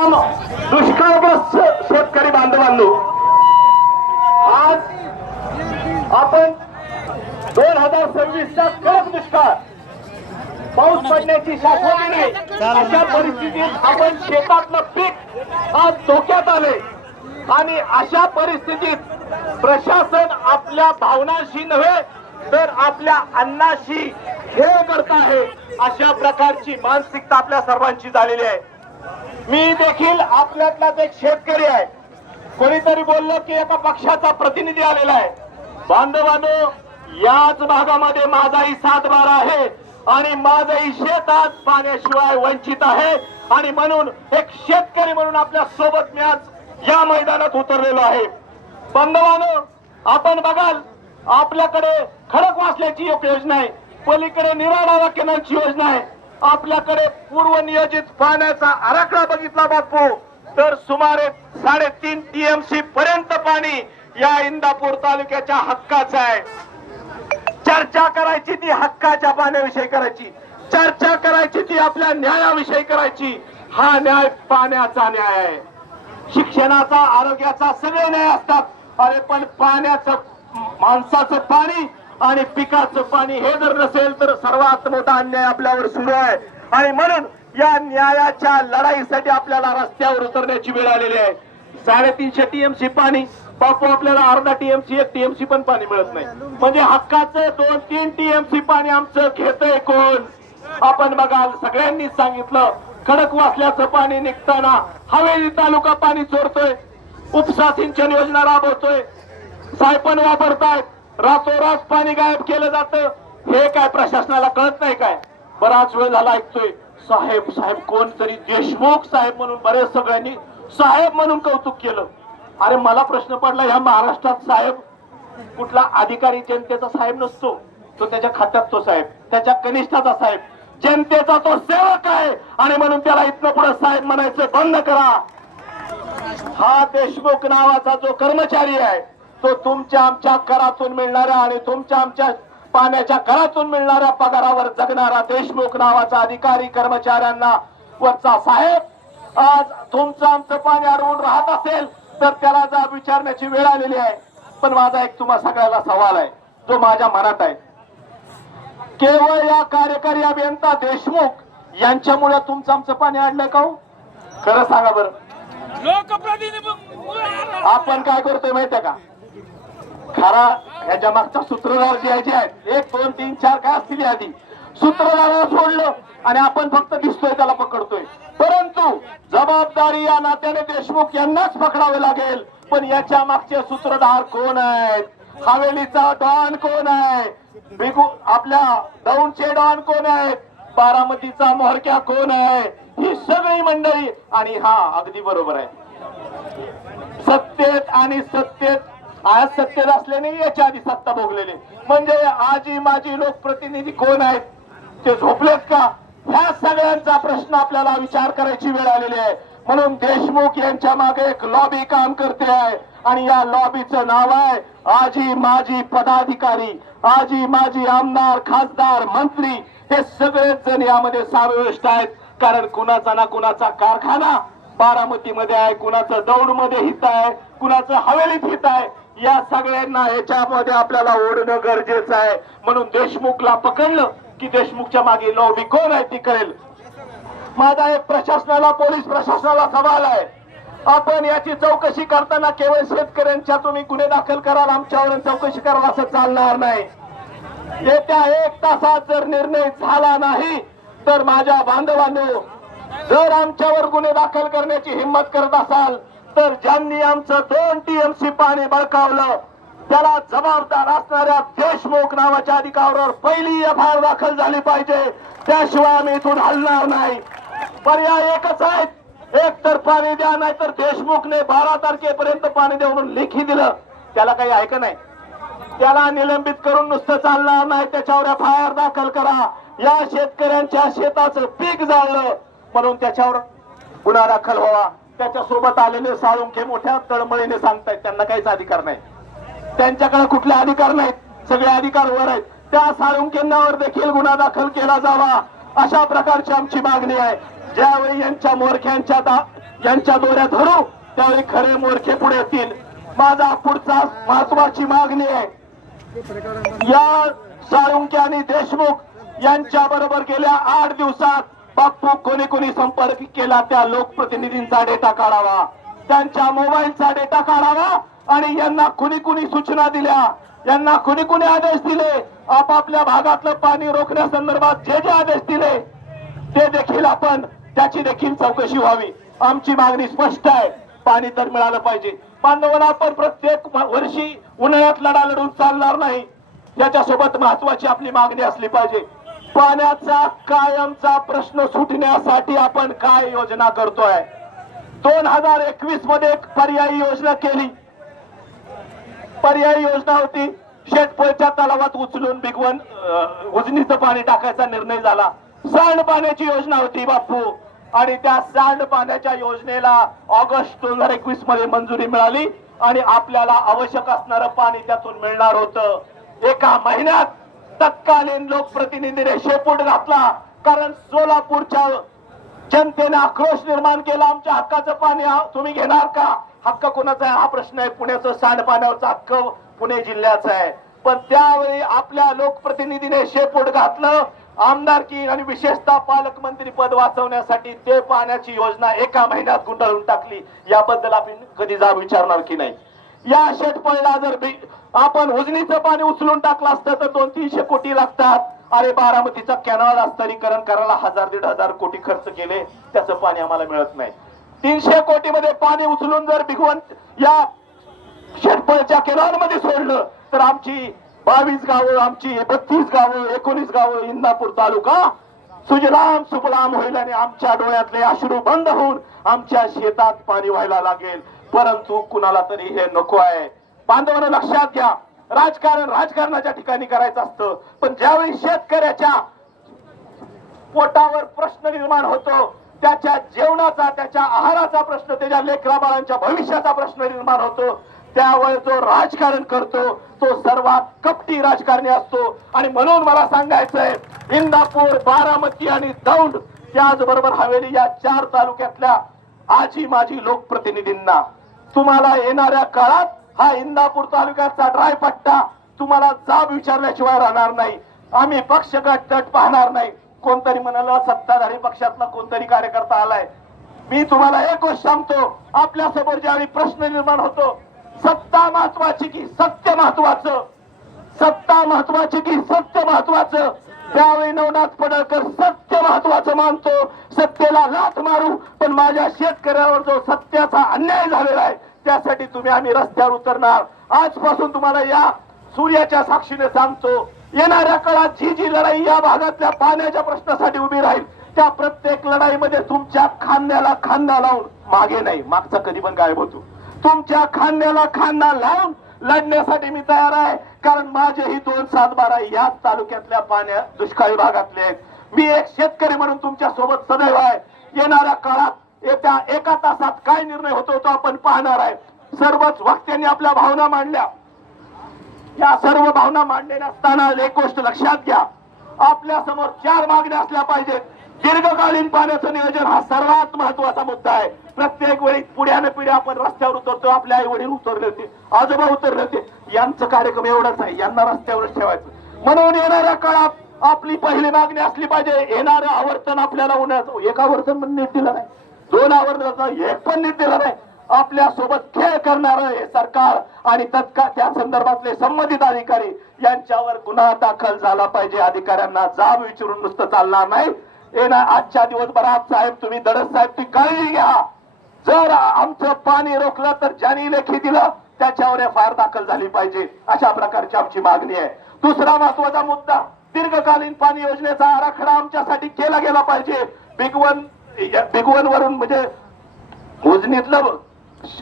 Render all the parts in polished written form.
दुष्काळग्रस्त शेतकरी बांधवांनो, आज आपण 2026चा कडक दुष्काळ, पाऊस पडण्याची शाश्वती नाही अशा परिस्थितीत आपण शेतातलं पीक आज धोक्यात आले आणि अशा परिस्थितीत प्रशासन आपल्या भावनांशी नव्हे तर आपल्या अन्नाशी खेळ करत आहे. अशा प्रकारची मानसिकता आपल्या सर्वांची झालेली आहे. मी देखील आपल्यातलाच एक शेतकरी आहे. कोणीतरी बोललं की एका पक्षाचा प्रतिनिधी आलेला आहे. बांधवांनो, याच भागामध्ये माझाही सातबारा आहे आणि माझंही शेत आज पाण्याशिवाय वंचित आहे आणि म्हणून एक शेतकरी म्हणून आपल्या सोबत मी आज या मैदानात उतरलेलो आहे. बांधवांनो, आपण बघाल आपल्याकडे खडकवासल्याची एक योजना आहे, पलीकडे निराळा केनालची योजना आहे, आपल्याकडे पूर्वनियोजित पाण्याचा आराखडा बघितला बापू तर सुमारे 3.5 TMC पर्यंत पाणी या इंदापूर तालुक्याच्या हक्काचं आहे. चर्चा करायची ती हक्काच्या पाण्याविषयी करायची, चर्चा करायची ती आपल्या न्यायाविषयी करायची. हा न्याय पाण्याचा न्याय आहे. शिक्षणाचा, आरोग्याचा सगळे न्याय असतात. अरे पण पाण्याचं, माणसाचं पाणी आणि पिकाचं पाणी हे जर नसेल तर सर्वात मोठा अन्याय आपल्यावर सुरू आहे. आणि म्हणून या न्यायाच्या लढाईसाठी आपल्याला रस्त्यावर उतरण्याची वेळ आलेली आहे. 350 TMC पाणी बापू, आपल्याला अर्धा TMC 1 TMC पण पाणी मिळत नाही. म्हणजे हक्काचं 2-3 TMC पाणी आमचं घेतंय कोण? आपण बघाल, सगळ्यांनी सांगितलं खडकवासल्याचं पाणी निघताना हवेली तालुका पाणी चोरतोय, उपसा सिंचन योजना राबवतोय, सायपन वापरतायत, रातोरात पाणी गायब केलं जातं. हे काय प्रशासनाला कळत नाही काय? बराच वेळ झाला ऐकतोय साहेब साहेब, कोणतरी देशमुख साहेब म्हणून बरेच सगळ्यांनी साहेब म्हणून कौतुक केलं. अरे मला प्रश्न पडला, ह्या महाराष्ट्रात साहेब कुठला अधिकारी जनतेचा साहेब नसतो, तो त्याच्या खात्यात तो साहेब, त्याच्या कनिष्ठाचा साहेब, जनतेचा तो सेवक आहे. आणि म्हणून त्याला इथनं पुढे साहेब म्हणायचं बंद करा. हा देशमुख नावाचा जो कर्मचारी आहे तो तुमच्या आमच्या करातून मिळणाऱ्या आणि तुमच्या आमच्या पाण्याच्या करातून मिळणाऱ्या पगारावर जगणारा देशमुख नावाचा अधिकारी कर्मचाऱ्यांना वरचा साहेब आज तुमचं आमचं पाणी अडवून राहत असेल तर त्याला जाब विचारण्याची वेळ आलेली आहे. पण माझा एक तुम्हा सगळ्याला सवाल आहे, जो माझ्या मनात आहे. केवळ या कार्यकारी अभियंता देशमुख यांच्यामुळे तुमचं आमचं पाणी अडलंय का हो? खरं सांगा बरं. लोकप्रतिनिधी आपण काय करतोय माहितीये का? खरा ह्याच्या मागचा सूत्रधार जे आहेत, 1 2 3 4 काय असतील आधी, सूत्रधाराला सोडलं आणि आपण फक्त दिसतोय त्याला पकडतोय. परंतु जबाबदारी या नात्याने देशमुख यांनाच पकडावे लागेल. पण याच्या मागचे सूत्रधार कोण आहेत? हवेलीचा डॉन कोण आहे? आपल्या दौंडचे डॉन कोण आहेत? बारामतीचा मोहरक्या कोण आहे? ही सगळी मंडळी. आणि हा अगदी बरोबर आहे, सत्तेत आणि सत्तेत आज सत्तेत असल्याने याच्या आधी सत्ता भोगलेले म्हणजे आजी माजी लोकप्रतिनिधी कोण आहेत? ते झोपलेत का? ह्या सगळ्यांचा प्रश्न आपल्याला विचार करायची वेळ आलेली आहे. म्हणून देशमुख यांच्या मागे एक लॉबी काम करते आहे आणि या लॉबीचं नाव आहे आजी माजी पदाधिकारी, आजी माजी आमदार, खासदार, मंत्री. हे सगळेच जण यामध्ये समाविष्ट आहेत. कारण कुणाचा ना कुणाचा कारखाना बारामतीमध्ये आहे, कुणाचं दौंडमध्ये हित आहे, कुणाचं हवेलीत हित आहे. या सगळ्यांना याच्यामध्ये आपल्याला ओढणं गरजेचं आहे. म्हणून देशमुखला पकडलं की देशमुखच्या मागे लॉबी कोण आहे ती कळेल. माझा एक प्रशासनाला, पोलीस प्रशासनाला सवाल आहे. आपण याची चौकशी करताना केवळ शेतकऱ्यांच्या तुम्ही गुन्हे दाखल कराल, आमच्यावर चौकशी कराल असं चालणार नाही. येत्या 1 तासात जर निर्णय झाला नाही तर माझ्या बांधवांनो, जर आमच्यावर गुन्हे दाखल करण्याची हिंमत करत असाल तर ज्यांनी आमचं 2 TMC पाणी बळकावलं त्याला जबाबदार असणाऱ्या देशमुख नावाच्या अधिकाऱ्यावर पहिली FIR दाखल झाली पाहिजे. त्याशिवाय आम्ही इथून हलणार नाही. पर्याय एकच आहे, एक तर पाणी द्या, नाही तर देशमुखने 12 तारखेपर्यंत पाणी द्या म्हणून लेखी दिलं, त्याला काही ऐक नाही. त्याला निलंबित करून नुसतं चालणार नाही, त्याच्यावर FIR दाखल करा. या शेतकऱ्यांच्या शेताचं पीक जाळलं म्हणून त्याच्यावर गुन्हा दाखल व्हावा. त्याच्यासोबत आलेले साळुंखे मोठ्या तळमळीने सांगतायत त्यांना काहीच अधिकार नाही, त्यांच्याकडे कुठले अधिकार नाहीत, सगळे अधिकार वर आहेत. त्या साळुंखेंवर देखील गुन्हा दाखल केला जावा अशा प्रकारची आमची मागणी आहे. ज्यावेळी यांच्या मोरख्यांच्या यांच्या दोऱ्या धरू त्यावेळी खरे मोरखे पुढे येतील. माझा पुढचा महत्वाची मागणी आहे, या साळुंके आणि देशमुख यांच्या बरोबर गेल्या 8 दिवसात बाप्पू कोणी कोणी संपर्क केला त्या लोकप्रतिनिधींचा डेटा काढावा, त्यांच्या मोबाईलचा डेटा काढावा आणि यांना कुणी कुणी सूचना दिल्या, यांना कुणी कुणी आदेश दिले, आपापल्या भागातलं पाणी रोखण्यासंदर्भात जे जे आदेश दिले ते देखील आपण त्याची देखील चौकशी व्हावी. आमची मागणी स्पष्ट आहे, पाणी तर मिळालं पाहिजे. बांधवांना आपण प्रत्येक वर्षी उन्हाळ्यात लढा लढून चालणार नाही, याच्यासोबत महत्वाची आपली मागणी असली पाहिजे. पाण्याचा कायमचा प्रश्न सुटण्यासाठी आपण काय योजना करतोय? 2021 मध्ये एक पर्यायी योजना केली. पर्यायी योजना होती शेतपळच्या तलावात उचलून बिगवन उजनीचं पाणी टाकायचा निर्णय झाला. सांडपाण्याची योजना होती बापू, आणि त्या सांडपाण्याच्या योजनेला ऑगस्ट 2021 मध्ये मंजुरी मिळाली आणि आपल्याला आवश्यक असणारं पाणी त्यातून मिळणार होतं. एका महिन्यात तत्कालीन लोकप्रतिनिधीने शेपूट घातला, कारण सोलापूरच्या जनतेने आक्रोश निर्माण केला, आमच्या हक्काचं पाणी तुम्ही घेणार का? हक्क कोणाचा आहे हा प्रश्न आहे. पुण्याचं सांडपाण्याचा हक्क पुणे जिल्ह्याचा आहे. पण त्यावेळी आपल्या लोकप्रतिनिधीने शेपूट घातलं, आमदारकी आणि विशेषतः पालकमंत्री पद वाचवण्यासाठी ते पाण्याची योजना एका महिन्यात गुंडाळून टाकली. याबद्दल आपण कधी जाब विचारणार की नाही? या शेतपळला जर आपण उजनीचं पाणी उचलून टाकलं असतं तर 200-300 कोटी लागतात. अरे बारामतीचा कॅनॉल स्तरीकरण करायला 1000-1500 कोटी खर्च केले, त्याचं पाणी आम्हाला मिळत नाही. 300 कोटी मध्ये पाणी उचलून जर भिगवंत या शेतपळच्या कॅनॉल मध्ये सोडलं तर आमची 22 गावं, आमची 32 गावं, 19 गावं, इंदापूर तालुका सुजलाम सुफलाम होईल आणि आमच्या डोळ्यातले अश्रू बंद होऊन आमच्या शेतात पाणी व्हायला लागेल. परंतु कुणाला तरी हे नको आहे. बांधवांनो लक्षात घ्या, राजकारण राजकारणाच्या ठिकाणी करायचं असतं, पण ज्यावेळी शेतकऱ्याच्या पोटावर प्रश्न निर्माण होतो, त्याच्या जेवणाचा, त्याच्या आहाराचा प्रश्न, त्याच्या लेकराबाळांच्या भविष्याचा प्रश्न निर्माण होतो, त्यावेळी जो राजकारण करतो तो सर्वात कपटी राजकारणी असतो. आणि म्हणून मला सांगायचंय, इंदापूर, बारामती आणि दौंड त्याचबरोबर हवेली या 4 तालुक्यातल्या आजी माजी लोकप्रतिनिधींना तुम्हाला येणाऱ्या काळात हा इंदापूर तालुक्याचा ड्राय पट्टा तुम्हाला जाब विचारल्याशिवाय राहणार नाही. आम्ही पक्षगट तट पाहणार नाही. कोणतरी म्हणाला सत्ताधारी पक्षातला कोणतरी कार्यकर्ता आलाय. मी तुम्हाला एक गोष्ट सांगतो, आपल्या समोर ज्यावेळी प्रश्न निर्माण होतो, सत्ता महत्वाची की सत्य महत्वाचं, सत्ता महत्वाची की सत्य महत्वाचं, त्यावेळी नवनाथ पडळकर सत्य महत्वाचं मानतो, सत्तेला लाथ मारू, पण माझ्या शेतकऱ्यावर जो सत्याचा अन्याय झालेला आहे त्यासाठी आम्ही रस्त्यावर उतरणार. आजपासून तुम्हाला या सूर्याच्या साक्षीने सांगतो, येणाऱ्या काळात जी जी लढाई या भागातल्या पाण्याच्या प्रश्नासाठी उभी राहील, त्या प्रत्येक लढाईमध्ये तुमच्या खांद्याला खांदा लावून, मागे नाही, मागचा कधी पण गायब होतो, तुमच्या खांद्याला खांदा लावून लढण्यासाठी मी तयार आहे. कारण माझेही 2 7-12 याच तालुक्यातल्या पाण्या दुष्काळी भागातले आहेत. मी एक शेतकरी म्हणून तुमच्या सोबत सदैव आहे. येणाऱ्या काळात येत्या 1 तासात काय निर्णय होतो तो आपण पाहणार आहे. सर्वच वक्त्यांनी आपल्या भावना मांडल्या. या सर्व भावना मांडलेल्या असताना एक गोष्ट लक्षात घ्या, आपल्या समोर 4 मागण्या असल्या पाहिजेत. दीर्घकालीन पाण्याचं नियोजन हा सर्वात महत्वाचा मुद्दा आहे. प्रत्येक वेळी पुढ्याने पिढ्या आपण रस्त्यावर उतरतो, आपले आई वडील उतरले होते, आजोबा उतरले होते, यांचं कार्यक्रम एवढाच आहे, यांना रस्त्यावरच ठेवायचं. म्हणून येणाऱ्या काळात आपली पहिली मागणी असली पाहिजे, येणारं आवर्तन आपल्याला उन्हाचं, 1 आवर्तन पण नीट दिलं नाही, 2 आवर्तन 1 पण नीट दिलं नाही, आपल्या सोबत खेळ करणार हे सरकार आणि तत्काळ त्या संदर्भातले संबंधित अधिकारी यांच्यावर गुन्हा दाखल झाला पाहिजे. अधिकाऱ्यांना जाब विचारून नुसतं चालणार नाही. आजच्या दिवसभरात साहेब तुम्ही दडस साहेब ती काळजी घ्या, जर आमचं पाणी रोखलं तर ज्यांनी लेखी दिलं त्याच्यावर FIR दाखल झाली पाहिजे, अशा प्रकारची आमची मागणी आहे. दुसरा महत्वाचा मुद्दा, दीर्घकालीन पाणी योजनेचा आराखडा आमच्यासाठी केला गेला पाहिजे. बिगवन वरून म्हणजे उजनीतलं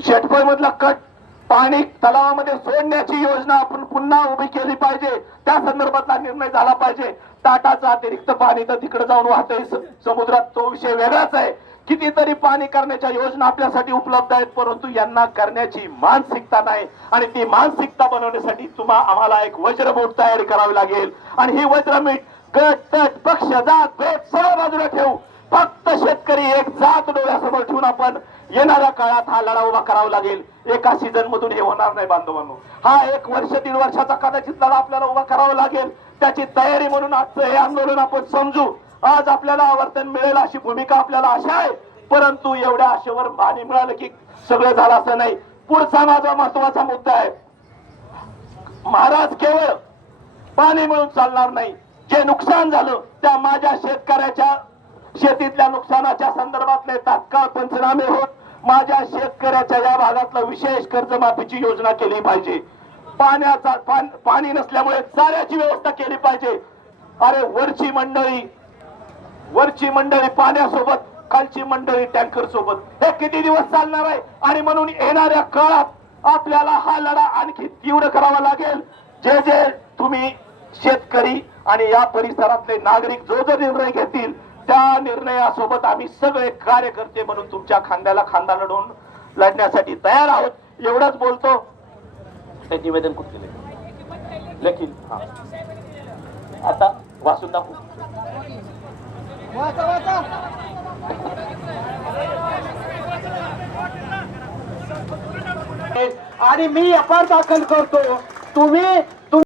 शेटपळ मधला कट पाणी तलावामध्ये सोडण्याची योजना आपण पुन्हा उभी केली पाहिजे. त्या संदर्भातला निर्णय झाला पाहिजे. टाटाचं अतिरिक्त पाणी तर तिकडे जाऊन वाहतंय समुद्रात, तो विषय वेगळाच आहे. कितीतरी पाणी करण्याच्या योजना आपल्यासाठी उपलब्ध आहेत, परंतु यांना करण्याची मानसिकता नाही. आणि ती मानसिकता बनवण्यासाठी आम्हाला एक वज्रमूठ तयारी करावी लागेल. आणि ही वज्रमूठ गट तट पक्ष जात भेद सर्व बाजूला ठेवू, फक्त शेतकरी एक जात डोळ्यासमोर ठेवून आपण येणाऱ्या काळात हा लढा उभा करावा लागेल. एका सीझन मधून हे होणार नाही बांधवांनो. हा 1 वर्ष 1.5 वर्षाचा कदाचित लढा आपल्याला उभा करावा लागेल. त्याची तयारी म्हणून आजचं हे आंदोलन आपण समजू. आज आपल्याला आवर्तन मिळेल अशी भूमिका आपल्याला आशा आहे. परंतु एवढ्या आशेवर पाणी मिळालं की सगळं झालं असं नाही. पुढचा माझा महत्वाचा मुद्दा आहे. महाराज केवळ पाणी मिळून चालणार नाही. जे नुकसान झालं त्या माझ्या शेतकऱ्याच्या शेतीतल्या नुकसानाच्या संदर्भातले तात्काळ पंचनामे होत माझ्या शेतकऱ्याच्या या भागातलं विशेष कर्जमाफीची योजना केली पाहिजे. पाणी नसल्यामुळे चाऱ्याची व्यवस्था केली पाहिजे. अरे वरची मंडळी पाण्यासोबत, खालची मंडळी टँकर सोबत, हे किती दिवस चालणार आहे? आणि म्हणून येणाऱ्या काळात आपल्याला हा लढा आणखी तीव्र करावा लागेल. जे जे तुम्ही शेतकरी आणि या परिसरातले नागरिक जो निर्णय घेतील त्या निर्णयासोबत आम्ही सगळे कार्यकर्ते म्हणून तुमच्या खांद्याला खांदा लढण्यासाठी तयार आहोत. एवढंच बोलतो. ते निवेदन कुठे केले लेखील आता वाचून दाखवू. आणि मी एफआर दाखल करतो. तुम्ही